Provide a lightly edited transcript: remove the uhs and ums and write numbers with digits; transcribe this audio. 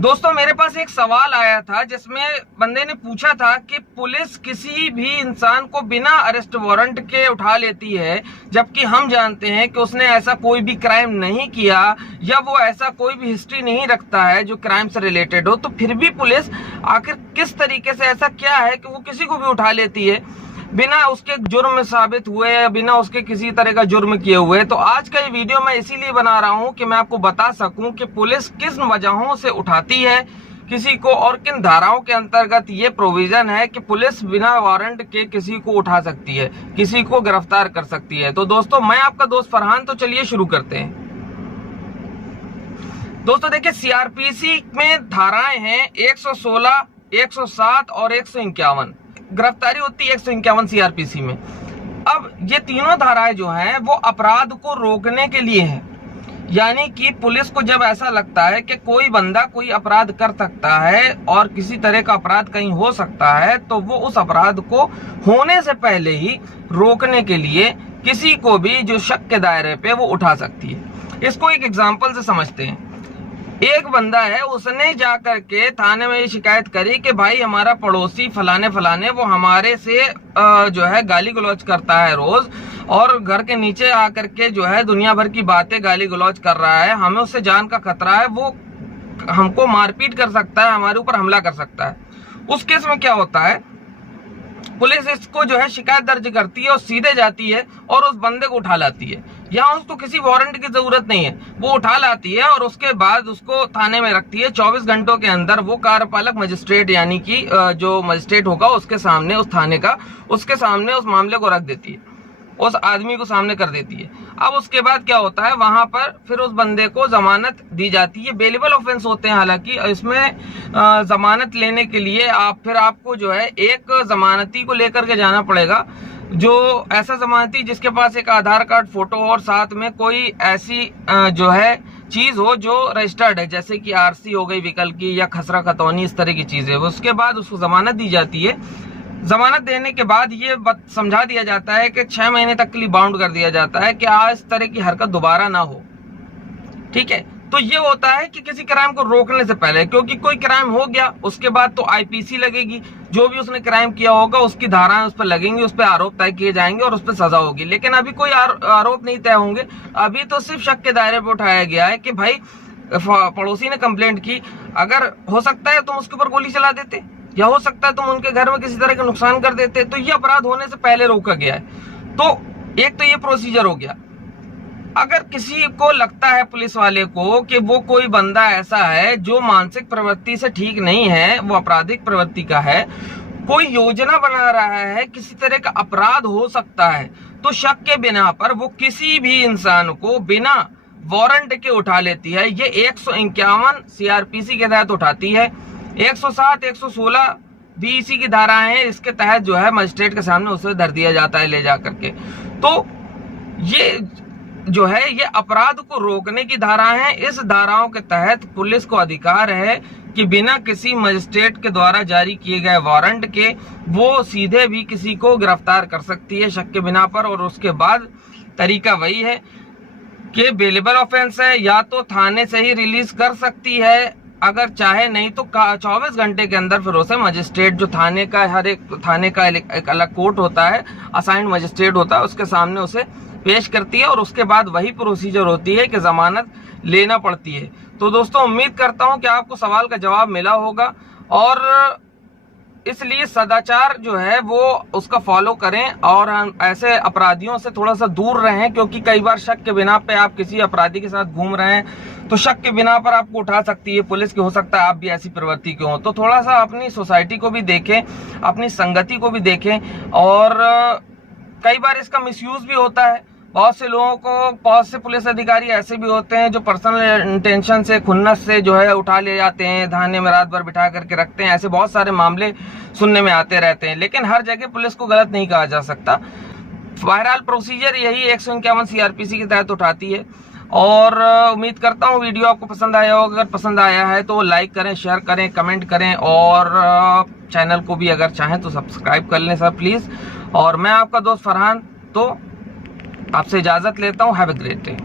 दोस्तों मेरे पास एक सवाल आया था जिसमें बंदे ने पूछा था कि पुलिस किसी भी इंसान को बिना अरेस्ट वारंट के उठा लेती है, जबकि हम जानते हैं कि उसने ऐसा कोई भी क्राइम नहीं किया या वो ऐसा कोई भी हिस्ट्री नहीं रखता है जो क्राइम से रिलेटेड हो, तो फिर भी पुलिस आखिर किस तरीके से, ऐसा क्या है कि वो किसी को भी उठा लेती है बिना उसके जुर्म साबित हुए या बिना उसके किसी तरह का जुर्म किए हुए। तो आज का ये वीडियो मैं इसीलिए बना रहा हूं कि मैं आपको बता सकूं कि पुलिस किस वजहों से उठाती है किसी को और किन धाराओं के अंतर्गत ये प्रोविजन है कि पुलिस बिना वारंट के किसी को उठा सकती है, किसी को गिरफ्तार कर सकती है। तो दोस्तों मैं आपका दोस्त फरहान, तो चलिए शुरू करते हैं। दोस्तों देखिए, सीआरपीसी में धाराएं हैं 116, 107 और 151। गिरफ्तारी होती है 151 सीआरपीसी में। अब ये तीनों धाराएं जो हैं वो अपराध को रोकने के लिए हैं, यानी कि पुलिस को जब ऐसा लगता है कि कोई बंदा कोई अपराध कर सकता है और किसी तरह का अपराध कहीं हो सकता है, तो वो उस अपराध को होने से पहले ही रोकने के लिए किसी को भी जो शक के दायरे पे वो उठा सकती है। इसको एक एग्जाम्पल से समझते हैं। एक बंदा है, उसने जाकर के थाने में ये शिकायत करी कि भाई हमारा पड़ोसी फलाने फलाने वो हमारे से जो है गाली गलौज करता है रोज, और घर के नीचे आकर के जो है दुनिया भर की बातें गाली गलौज कर रहा है, हमें उससे जान का खतरा है, वो हमको मारपीट कर सकता है, हमारे ऊपर हमला कर सकता है। उस केस में क्या होता है, पुलिस इसको जो है शिकायत दर्ज करती है और सीधे जाती है और उस बंदे को उठा लाती है। यहाँ उसको किसी वारंट की जरूरत नहीं है, वो उठा लाती है और उसके बाद उसको थाने में रखती है। 24 घंटों के अंदर वो कार्यपालक मजिस्ट्रेट, यानी कि जो मजिस्ट्रेट होगा उसके सामने, उस थाने का, उसके सामने उस मामले को रख देती है, उस आदमी को सामने कर देती है। अब उसके बाद क्या होता है, वहां पर फिर उस बंदे को जमानत दी जाती है। बेलेबल ऑफेंस होते हैं, हालांकि इसमें जमानत लेने के लिए आपको जो है एक जमानती को लेकर के जाना पड़ेगा, जो ऐसा जमानती जिसके पास एक आधार कार्ड, फोटो और साथ में कोई ऐसी जो है चीज हो जो रजिस्टर्ड है, जैसे कि आरसी हो गई व्हीकल की या खसरा खतौनी, इस तरह की चीजें। उसके बाद उसको जमानत दी जाती है। जमानत देने के बाद ये समझा दिया जाता है कि 6 महीने तक के लिए बाउंड कर दिया जाता है कि इस तरह की हरकत दोबारा ना हो। ठीक है, तो ये होता है कि किसी क्राइम को रोकने से पहले, क्योंकि कोई क्राइम हो गया उसके बाद तो आईपीसी लगेगी, जो भी उसने क्राइम किया होगा उसकी धाराएं उस पर लगेंगी, उस पर आरोप तय किए जाएंगे और उस पर सजा होगी। लेकिन अभी कोई आरोप नहीं तय होंगे, अभी तो सिर्फ शक के दायरे पर उठाया गया है कि भाई पड़ोसी ने कंप्लेंट की, अगर हो सकता है तुम उसके ऊपर गोली चला देते या हो सकता है तुम उनके घर में किसी तरह का नुकसान कर देते, तो ये अपराध होने से पहले रोका गया है। तो एक तो ये प्रोसीजर हो गया। अगर किसी को लगता है पुलिस वाले को कि वो कोई बंदा ऐसा है जो मानसिक प्रवृत्ति से ठीक नहीं है, वो आपराधिक प्रवृत्ति का है, कोई योजना बना रहा है, किसी तरह का अपराध हो सकता है, तो शक के बिना पर वो किसी भी इंसान को बिना वारंट के उठा लेती है। ये 151 सीआरपीसी के तहत उठाती है। 107, 116 भी इसी की धाराएं हैं, इसके तहत जो है मजिस्ट्रेट के सामने उसे धर दिया जाता है ले जाकर के। तो ये जो है ये अपराध को रोकने की धारा है। इस धाराओं के तहत पुलिस को अधिकार है कि बिना किसी मजिस्ट्रेट के द्वारा जारी किए गए वारंट के वो सीधे भी किसी को गिरफ्तार कर सकती है शक के बिना पर। और उसके बाद तरीका वही है कि बेलेबल ऑफेंस है, या तो थाने से ही रिलीज कर सकती है अगर चाहे, नहीं तो 24 घंटे के अंदर फिर उसे मजिस्ट्रेट, जो थाने का, हर एक थाने का एक अलग कोर्ट होता है, असाइंड मजिस्ट्रेट होता है, उसके सामने उसे पेश करती है और उसके बाद वही प्रोसीजर होती है कि जमानत लेना पड़ती है। तो दोस्तों उम्मीद करता हूं कि आपको सवाल का जवाब मिला होगा, और इसलिए सदाचार जो है वो उसका फॉलो करें और हम ऐसे अपराधियों से थोड़ा सा दूर रहें, क्योंकि कई बार शक के बिना पे आप किसी अपराधी के साथ घूम रहे हैं तो शक के बिना पर आपको उठा सकती है पुलिस, की हो सकता है आप भी ऐसी प्रवृत्ति के हो। तो थोड़ा सा अपनी सोसाइटी को भी देखें, अपनी संगति को भी देखें, और कई बार इसका मिसयूज भी होता है। बहुत से लोगों को, बहुत से पुलिस अधिकारी ऐसे भी होते हैं जो पर्सनल इंटेंशन से, खुन्नस से जो है उठा ले जाते हैं, थाने में रात भर बिठा करके रखते हैं। ऐसे बहुत सारे मामले सुनने में आते रहते हैं, लेकिन हर जगह पुलिस को गलत नहीं कहा जा सकता। बहरहाल प्रोसीजर यही 151 सीआरपीसी के तहत उठाती है। और उम्मीद करता हूँ वीडियो आपको पसंद आया होगा। अगर पसंद आया है तो लाइक करें, शेयर करें, कमेंट करें, और चैनल को भी अगर चाहें तो सब्सक्राइब कर लें सर प्लीज़। और मैं आपका दोस्त फरहान तो आपसे इजाज़त लेता हूँ। Have a great day.